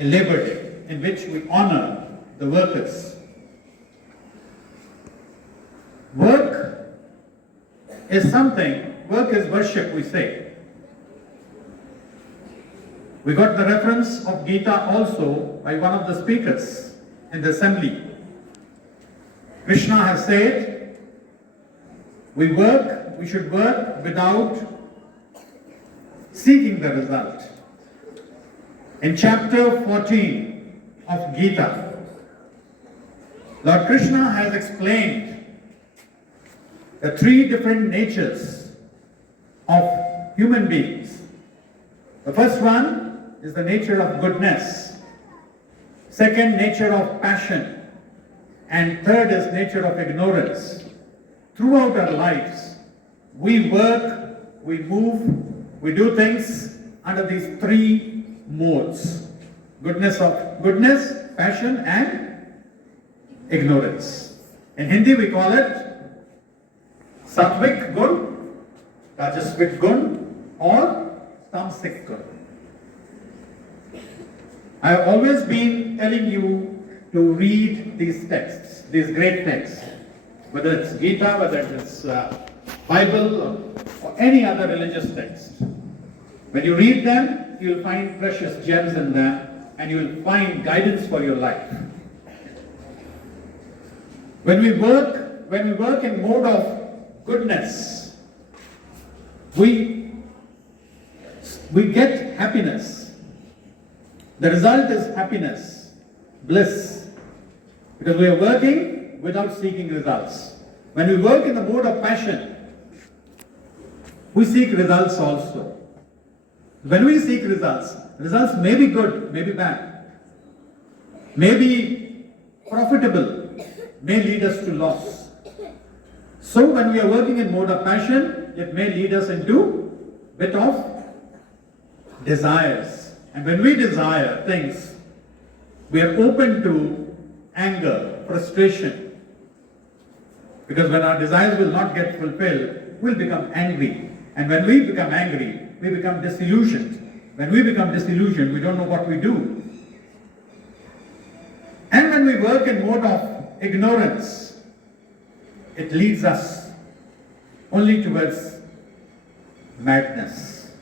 a Labor Day in which we honor the workers. Work is worship, we say. We got the reference of Gita also by one of the speakers in the assembly. Krishna has said, we should work without seeking the result. In chapter 14 of Gita, Lord Krishna has explained the three different natures of human beings. The first one is the nature of goodness. Second, nature of passion. And third is nature of ignorance. Throughout our lives, we work, we move, we do things under these three modes. Goodness, passion and ignorance. In Hindi we call it Satvik Gun, Rajasvik Gun or Tamsik Gun. I have always been telling you to read these texts, these great texts, whether it's Gita, whether it's Bible or any other religious text. When you read them, you will find precious gems in them and you will find guidance for your life. When we work in mode of goodness, we get happiness. The result is happiness, bliss, because we are working without seeking results. When we work in the mode of passion, we seek results also. When we seek results may be good, may be bad, may be profitable, may lead us to loss. So when we are working in mode of passion, it may lead us into a bit of desires. And when we desire things, we are open to anger, frustration. Because when our desires will not get fulfilled, we'll become angry. And when we become angry, we become disillusioned. When we become disillusioned, we don't know what we do. And when we work in mode of ignorance, it leads us only towards madness.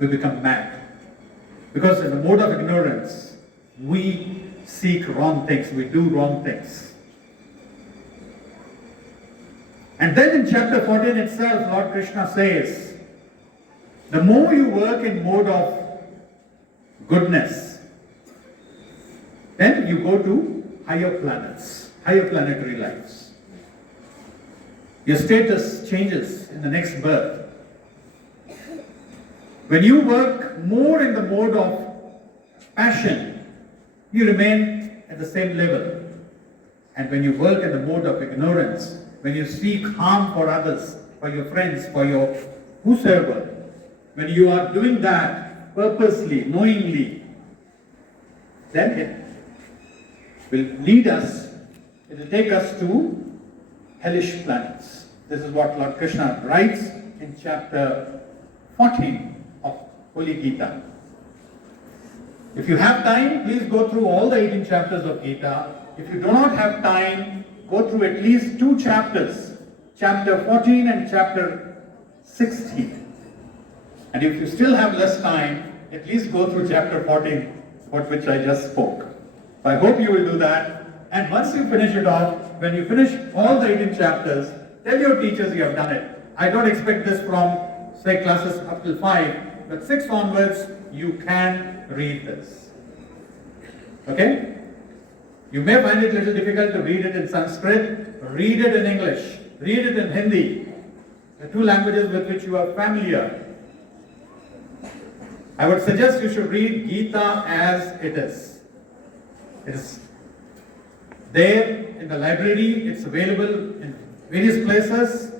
We become mad. Because in the mode of ignorance, we seek wrong things, we do wrong things. And then in chapter 14 itself, Lord Krishna says, the more you work in mode of goodness, then you go to higher planets, higher planetary lives. Your status changes in the next birth. When you work more in the mode of passion, you remain at the same level. And when you work in the mode of ignorance, when you seek harm for others, for your friends, for your whosoever, when you are doing that purposely, knowingly, then it will lead us, it will take us to hellish planets. This is what Lord Krishna writes in chapter 14 of Holy Gita. If you have time, please go through all the 18 chapters of Gita. If you do not have time, go through at least 2 chapters, chapter 14 and chapter 16. And if you still have less time, at least go through chapter 14, about which I just spoke. So I hope you will do that. And once you finish it off, when you finish all the 18 chapters, tell your teachers you have done it. I don't expect this from, say, classes up till 5, but 6 onwards, you can read this. Okay? You may find it a little difficult to read it in Sanskrit. Read it in English. Read it in Hindi. The 2 languages with which you are familiar. I would suggest you should read Gita as it is. It is there in the library. It's available in various places.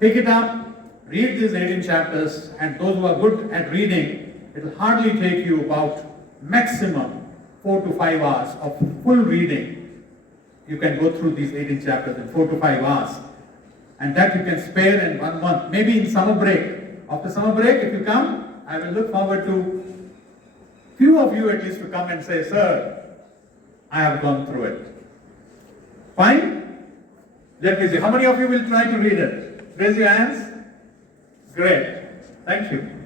Pick it up, read these 18 chapters, and those who are good at reading, it will hardly take you about maximum 4 to 5 hours of full reading. You can go through these 18 chapters in 4 to 5 hours. And that you can spare in 1 month, maybe in summer break. After summer break, if you come, I will look forward to Few of you at least to come and say, sir, I have gone through it. Fine? Let me see. How many of you will try to read it? Raise your hands. Great. Thank you.